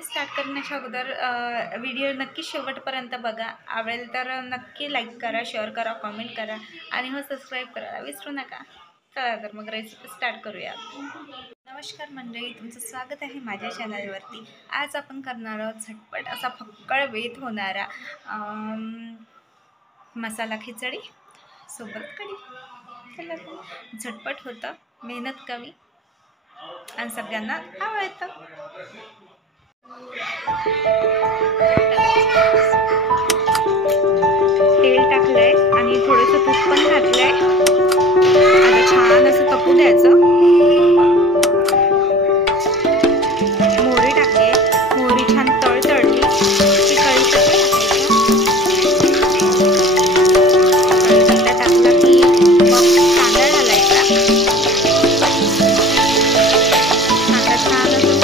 Recipe start करण्याच्या अगोदर video नक्की शेवटपर्यंत बघा. आवडेल तर नक्की लाईक करा, शेअर करा, कमेंट करा आणि हो सबस्क्राईब करायला विसरू नका. चला तर मग रेसिपी स्टार्ट करूया. नमस्कार मंडळी, तुमचं स्वागत आहे माझ्या चॅनलवरती. आज आपण करणार आहोत झटपट असा फक्कळ वेध होणारा मसाला खिचडी सोबत कढी. चला झटपट होतं, मेहनत कमी आणि सगळ्यांना आवडतं. तेल टाकलंय आणि थोडंसं तूप पण घातलंय. आता छान असं तपू द्यायचं. मोहरी टाकली, मोहरी छान तळतळली की कढीपत्ता टाकला की मग कांदा घालायचा. कांदा छान असं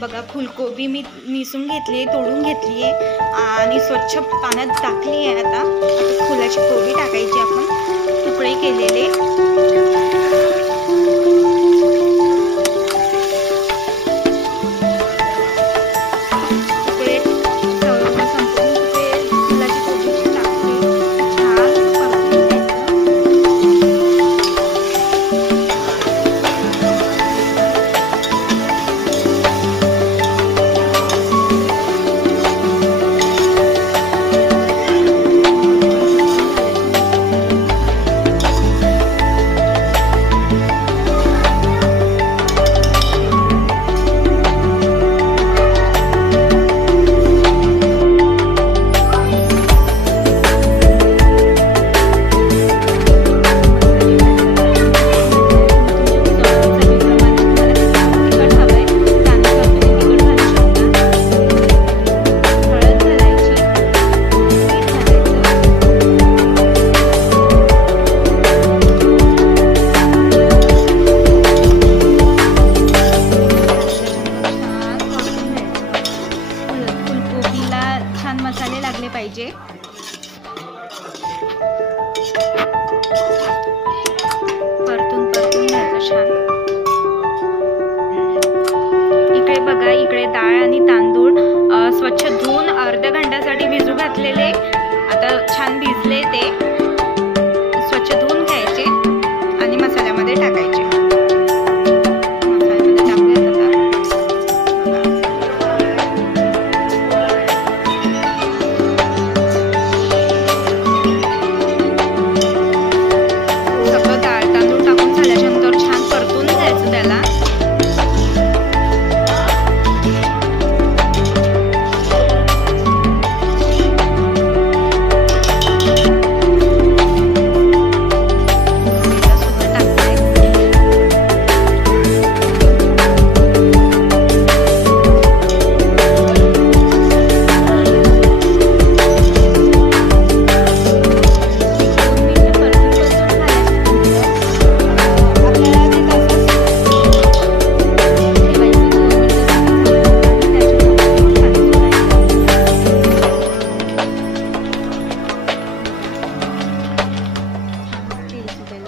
बघा. फुलकोबी मी निसून घेतली आहे, तोडून घेतली आहे आणि स्वच्छ पाण्यात टाकली आहे. आता फुलाची कोबी टाकायची आपण, तुकडे केलेले. मसाले लागले पाहिजे. परतून घ्यायचं छान. इकडे बघा, इकडे डाळ आणि तांदूळ स्वच्छ धुवून अर्ध्या घंट्यासाठी भिजू घातलेले. आता छान भिजले ते. स्वच्छ धुवून घ्यायचे आणि मसाल्यामध्ये टाकायचे.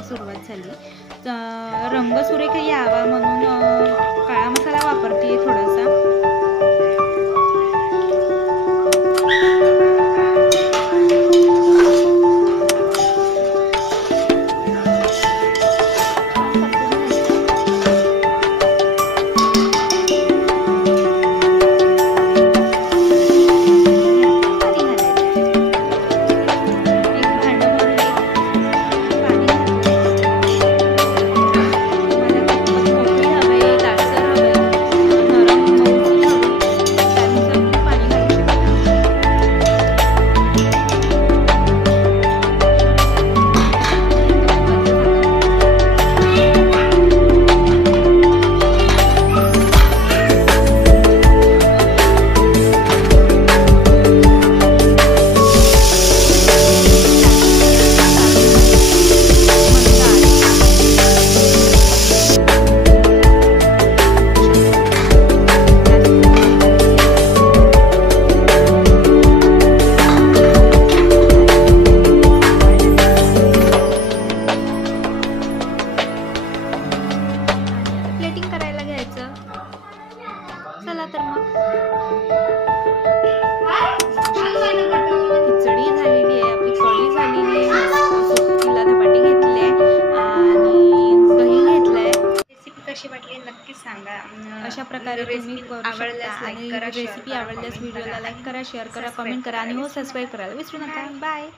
सुरुवात झाली. रंग सुरेख यावा म्हणून काळा मसाला वापरते थोडासा. कशी वाटली नक्की सांगा. अशा प्रकारे तुम्ही करू शकता. आणि रेसिपी आवडल्यास व्हिडिओला लाईक करा, शेअर करा, कमेंट करा आणि हो सबस्क्राईब करायला विसरू नका. बाय.